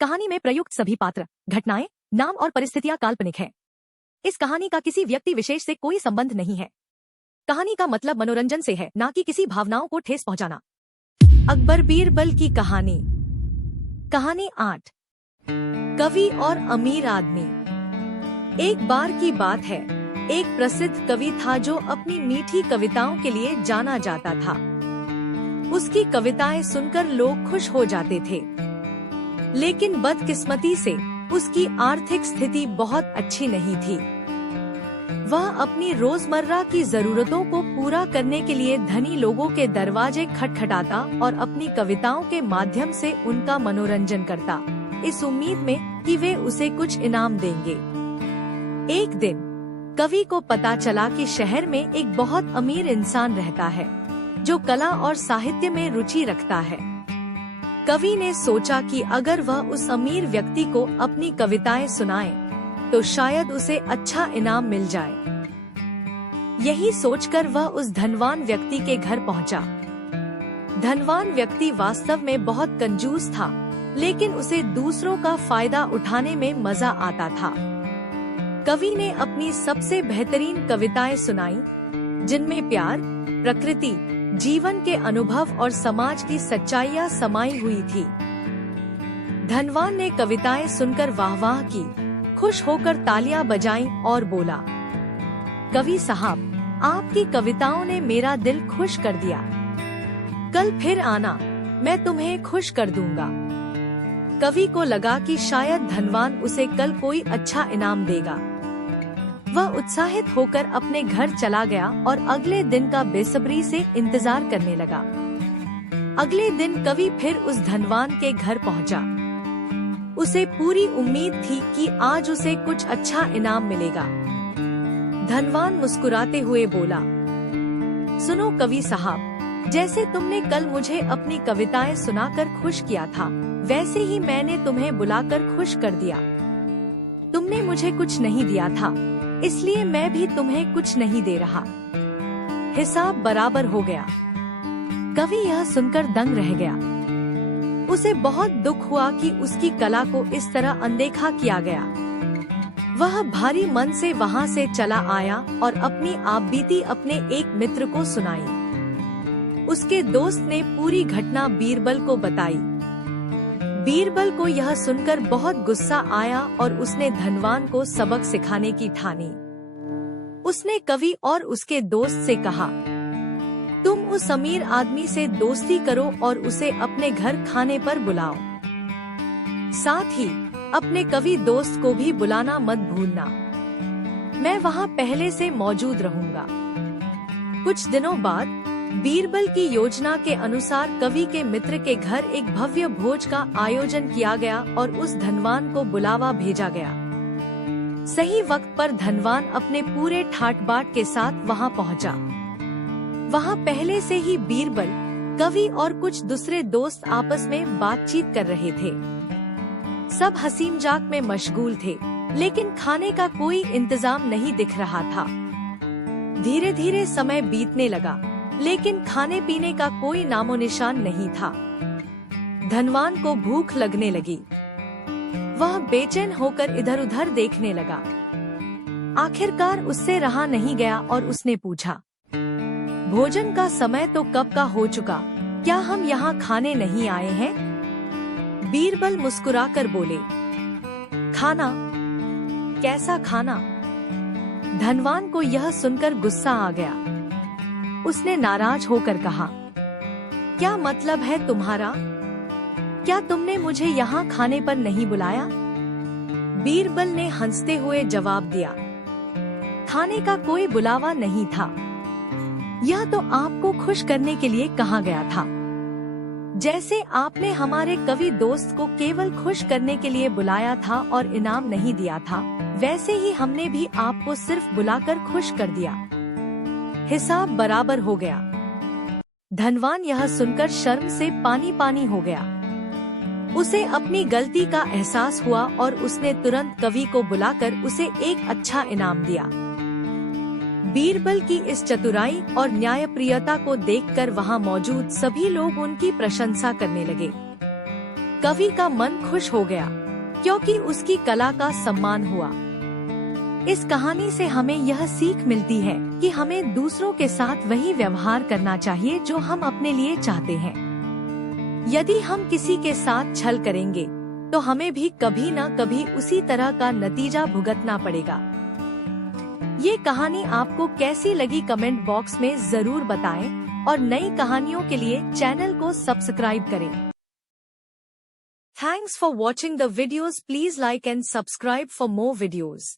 कहानी में प्रयुक्त सभी पात्र, घटनाएं, नाम और परिस्थितियां काल्पनिक हैं। इस कहानी का किसी व्यक्ति विशेष से कोई संबंध नहीं है। कहानी का मतलब मनोरंजन से है, न कि किसी भावनाओं को ठेस पहुंचाना। अकबर बीरबल की कहानी। कहानी 8। कवि और अमीर आदमी। एक बार की बात है, एक प्रसिद्ध कवि था जो अपनी मीठी कविताओं के लिए जाना जाता था। उसकी कविताएं सुनकर लोग खुश हो जाते थे, लेकिन बदकिस्मती से उसकी आर्थिक स्थिति बहुत अच्छी नहीं थी। वह अपनी रोजमर्रा की जरूरतों को पूरा करने के लिए धनी लोगों के दरवाजे खटखटाता और अपनी कविताओं के माध्यम से उनका मनोरंजन करता, इस उम्मीद में कि वे उसे कुछ इनाम देंगे। एक दिन कवि को पता चला कि शहर में एक बहुत अमीर इंसान रहता है जो कला और साहित्य में रुचि रखता है। कवि ने सोचा कि अगर वह उस अमीर व्यक्ति को अपनी कविताएं सुनाए तो शायद उसे अच्छा इनाम मिल जाए। यही सोचकर वह उस धनवान व्यक्ति के घर पहुंचा। धनवान व्यक्ति वास्तव में बहुत कंजूस था, लेकिन उसे दूसरों का फायदा उठाने में मजा आता था। कवि ने अपनी सबसे बेहतरीन कविताएं सुनाई, जिनमें प्यार, प्रकृति, जीवन के अनुभव और समाज की सच्चाइयां समाई हुई थी। धनवान ने कविताएं सुनकर वाहवाह की, खुश होकर तालियां बजाईं और बोला, कवि साहब, आपकी कविताओं ने मेरा दिल खुश कर दिया। कल फिर आना, मैं तुम्हें खुश कर दूंगा। कवि को लगा कि शायद धनवान उसे कल कोई अच्छा इनाम देगा। वह उत्साहित होकर अपने घर चला गया और अगले दिन का बेसब्री से इंतजार करने लगा। अगले दिन कवि फिर उस धनवान के घर पहुंचा। उसे पूरी उम्मीद थी कि आज उसे कुछ अच्छा इनाम मिलेगा। धनवान मुस्कुराते हुए बोला, सुनो कवि साहब, जैसे तुमने कल मुझे अपनी कविताएं सुनाकर खुश किया था, वैसे ही मैंने तुम्हें बुलाकर खुश कर दिया। तुमने मुझे कुछ नहीं दिया था, इसलिए मैं भी तुम्हें कुछ नहीं दे रहा। हिसाब बराबर हो गया। कवि यह सुनकर दंग रह गया। उसे बहुत दुख हुआ कि उसकी कला को इस तरह अनदेखा किया गया। वह भारी मन से वहां से चला आया और अपनी आपबीती अपने एक मित्र को सुनाई। उसके दोस्त ने पूरी घटना बीरबल को बताई। बीरबल को यह सुनकर बहुत गुस्सा आया और उसने धनवान को सबक सिखाने की ठानी। उसने कवि और उसके दोस्त से कहा, तुम उस अमीर आदमी से दोस्ती करो और उसे अपने घर खाने पर बुलाओ। साथ ही अपने कवि दोस्त को भी बुलाना मत भूलना। मैं वहाँ पहले से मौजूद रहूँगा। कुछ दिनों बाद बीरबल की योजना के अनुसार कवि के मित्र के घर एक भव्य भोज का आयोजन किया गया और उस धनवान को बुलावा भेजा गया। सही वक्त पर धनवान अपने पूरे ठाट-बाट के साथ वहां पहुंचा। वहां पहले से ही बीरबल, कवि और कुछ दूसरे दोस्त आपस में बातचीत कर रहे थे। सब हंसी मजाक में मशगूल थे, लेकिन खाने का कोई इंतजाम नहीं दिख रहा था। धीरे धीरे समय बीतने लगा, लेकिन खाने पीने का कोई नामो निशान नहीं था। धनवान को भूख लगने लगी। वह बेचैन होकर इधर उधर देखने लगा। आखिरकार उससे रहा नहीं गया और उसने पूछा, भोजन का समय तो कब का हो चुका, क्या हम यहाँ खाने नहीं आए हैं? बीरबल मुस्कुराकर बोले, खाना? कैसा खाना? धनवान को यह सुनकर गुस्सा आ गया। उसने नाराज होकर कहा, क्या मतलब है तुम्हारा? क्या तुमने मुझे यहाँ खाने पर नहीं बुलाया? बीरबल ने हंसते हुए जवाब दिया, खाने का कोई बुलावा नहीं था। यह तो आपको खुश करने के लिए कहा गया था। जैसे आपने हमारे कवि दोस्त को केवल खुश करने के लिए बुलाया था और इनाम नहीं दिया था, वैसे ही हमने भी आपको सिर्फ बुलाकर खुश कर दिया। हिसाब बराबर हो गया। धनवान यह सुनकर शर्म से पानी पानी हो गया। उसे अपनी गलती का एहसास हुआ और उसने तुरंत कवि को बुलाकर उसे एक अच्छा इनाम दिया। बीरबल की इस चतुराई और न्यायप्रियता को देखकर वहां मौजूद सभी लोग उनकी प्रशंसा करने लगे। कवि का मन खुश हो गया क्योंकि उसकी कला का सम्मान हुआ। इस कहानी से हमें यह सीख मिलती है कि हमें दूसरों के साथ वही व्यवहार करना चाहिए जो हम अपने लिए चाहते हैं। यदि हम किसी के साथ छल करेंगे तो हमें भी कभी न कभी उसी तरह का नतीजा भुगतना पड़ेगा। ये कहानी आपको कैसी लगी कमेंट बॉक्स में जरूर बताएं और नई कहानियों के लिए चैनल को सब्सक्राइब करें। Thanks for watching the videos. Please like and subscribe for more videos.